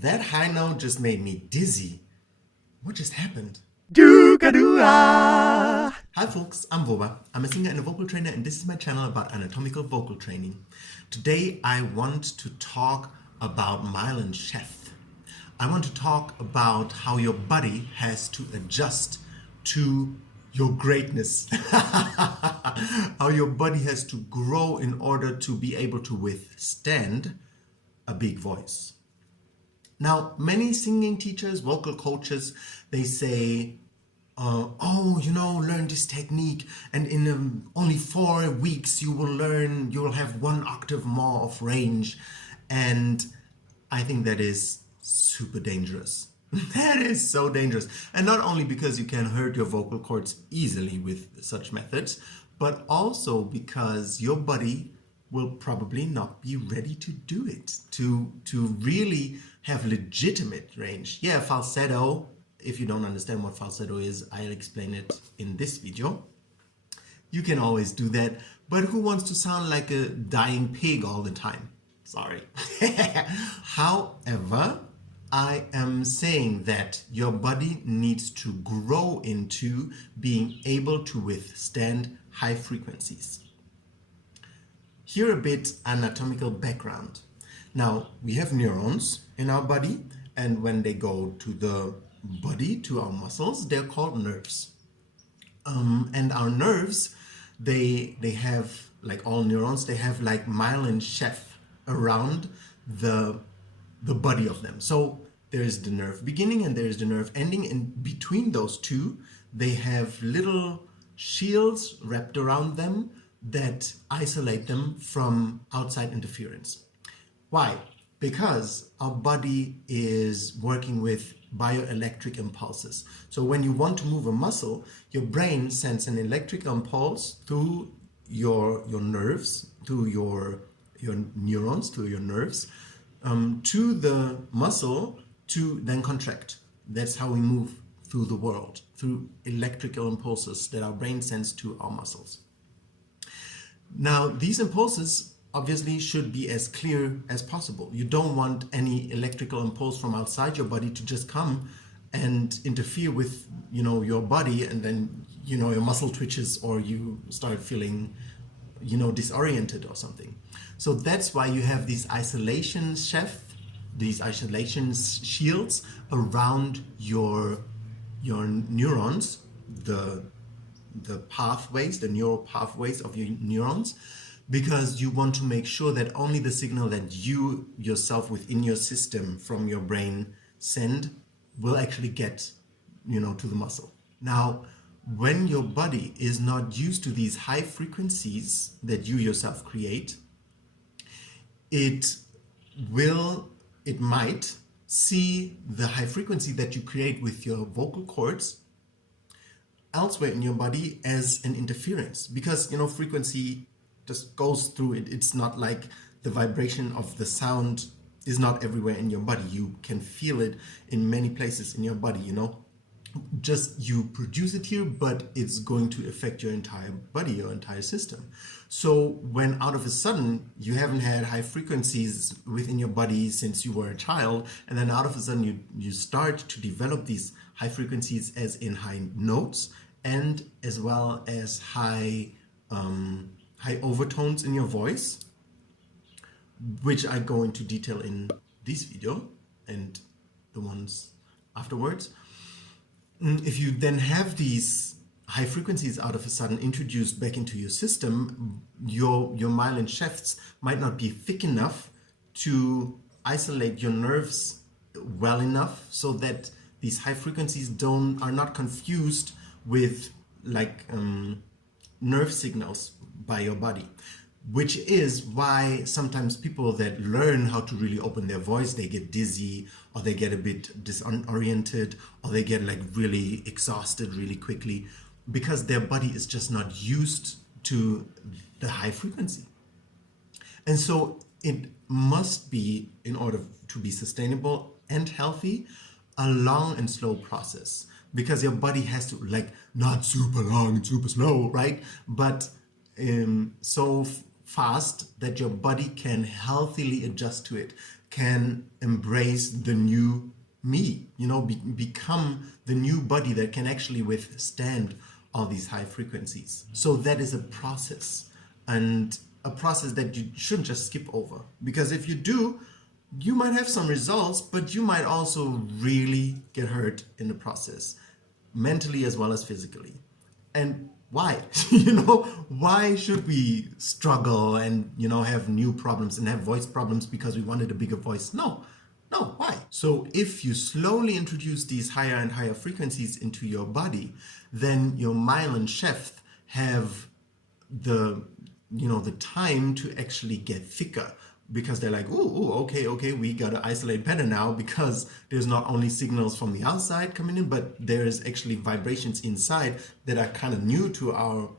That high note just made me dizzy. What just happened? Doo-ga-doo-ah. Hi folks, I'm Voba. I'm a singer and a vocal trainer, and this is my channel about anatomical vocal training. Today I want to talk about Myelin Sheths. I want to talk about how your body has to adjust to your greatness. How your body has to grow in order to be able to withstand a big voice. Now, many singing teachers, vocal coaches, they say, learn this technique, and in only 4 weeks you will have 1 octave more of range. And I think that is super dangerous. That is so dangerous. And not only because you can hurt your vocal cords easily with such methods, but also because your body will probably not be ready to do it, to really have legitimate range. Yeah, falsetto. If you don't understand what falsetto is, I'll explain it in this video. You can always do that, but who wants to sound like a dying pig all the time? Sorry. However, I am saying that your body needs to grow into being able to withstand high frequencies. Here a bit anatomical background. Now, we have neurons in our body, and when they go to the body, to our muscles, they're called nerves. And our nerves, they have, like all neurons, they have like Myelin Sheths around the body of them. So there is the nerve beginning and there is the nerve ending, and between those two, they have little shields wrapped around them that isolate them from outside interference. Why? Because our body is working with bioelectric impulses. So when you want to move a muscle, your brain sends an electric impulse through your nerves, through your neurons, to your nerves, to the muscle to then contract. That's how we move through the world, through electrical impulses that our brain sends to our muscles. Now, these impulses obviously should be as clear as possible. You don't want any electrical impulse from outside your body to just come and interfere with, your body, and then, your muscle twitches or you start feeling, disoriented or something. So that's why you have these isolation shields around your neurons, the pathways, the neural pathways of your neurons, because you want to make sure that only the signal that you yourself within your system from your brain send will actually get, to the muscle. Now, when your body is not used to these high frequencies that you yourself create, it might see the high frequency that you create with your vocal cords elsewhere in your body as an interference, because frequency just goes through it. It's not like the vibration of the sound is not everywhere in your body. You can feel it in many places in your body, just you produce it here, but it's going to affect your entire body, your entire system. So when out of a sudden you haven't had high frequencies within your body since you were a child, and then out of a sudden you start to develop these high frequencies as in high notes, and as well as high overtones in your voice, which I go into detail in this video and the ones afterwards. If you then have these high frequencies out of a sudden introduced back into your system, your Myelin Shefths might not be thick enough to isolate your nerves well enough so that these high frequencies are not confused with nerve signals by your body, which is why sometimes people that learn how to really open their voice, they get dizzy, or they get a bit disoriented, or they get really exhausted really quickly, because their body is just not used to the high frequency. And so it must be, in order to be sustainable and healthy, a long and slow process, because your body has to not super long and super slow, right? But so fast that your body can healthily adjust to it, can embrace the new me, become the new body that can actually withstand all these high frequencies. So that is a process, and a process that you shouldn't just skip over, because if you do, you might have some results, but you might also really get hurt in the process, mentally as well as physically. And why? Why should we struggle and, have new problems and have voice problems because we wanted a bigger voice? No, why? So if you slowly introduce these higher and higher frequencies into your body, then your Myelin Sheths have the time to actually get thicker, because they're like, okay, we gotta isolate better now, because there's not only signals from the outside coming in, but there's actually vibrations inside that are kind of new to our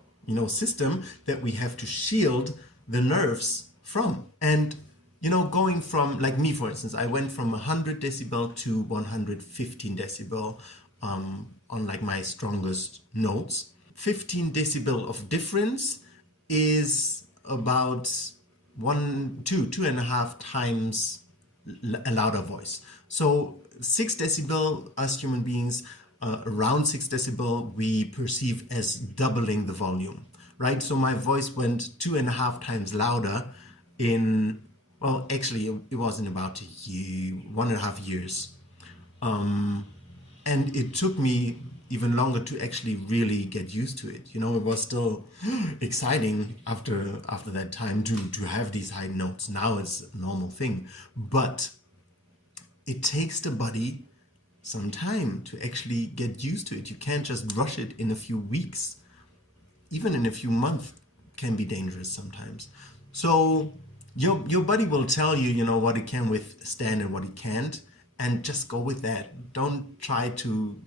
system, that we have to shield the nerves from. And going from, like me for instance, I went from 100 decibel to 115 decibel on like my strongest notes. 15 decibel of difference is about 2.5 times a louder voice. So 6 decibel, us human beings, around 6 decibel, we perceive as doubling the volume, right? So my voice went 2.5 times louder in, well, actually it was in about a year, 1.5 years. And it took me even longer to actually really get used to it. It was still exciting after that time to have these high notes. Now it's a normal thing, but it takes the body some time to actually get used to it. You can't just rush it in a few weeks. Even in a few months can be dangerous sometimes. So your body will tell you, what it can withstand and what it can't, and just go with that. Don't try to,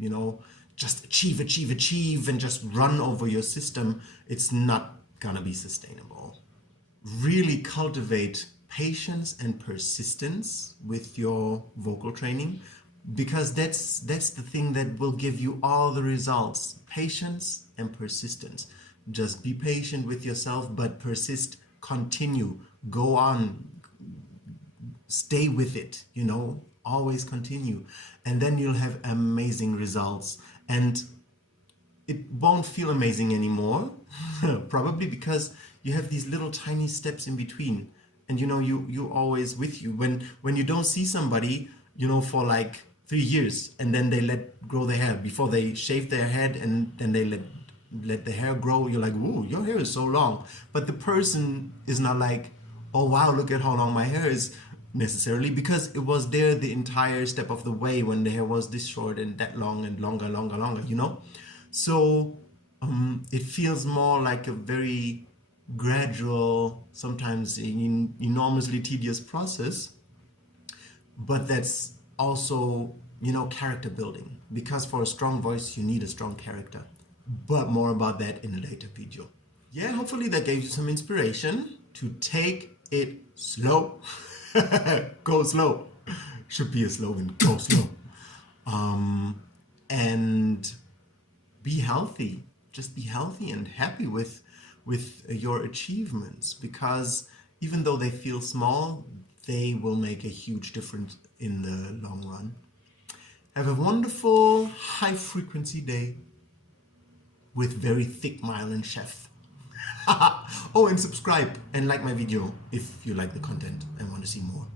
just achieve and just run over your system. It's not gonna be sustainable. Really cultivate patience and persistence with your vocal training, because that's the thing that will give you all the results. Patience and persistence. Just be patient with yourself, but persist, continue, go on, stay with it, always continue, and then you'll have amazing results. And it won't feel amazing anymore, probably because you have these little tiny steps in between. And you always with you. When you don't see somebody, for like 3 years, and then they let grow their hair, before they shave their head and then they let the hair grow, you're like, ooh, your hair is so long. But the person is not like, oh wow, look at how long my hair is, necessarily, because it was there the entire step of the way when the hair was this short and that long and longer. So it feels more like a very gradual, sometimes enormously tedious process, but that's also character building, because for a strong voice you need a strong character. But more about that in a later video. Yeah, hopefully that gave you some inspiration to take it slow. Go slow. Should be a slogan. Go slow. And be healthy. Just be healthy and happy with your achievements, because even though they feel small, they will make a huge difference in the long run. Have a wonderful high frequency day with very thick Myelin Shefths. Oh, and subscribe and like my video if you like the content and want to see more.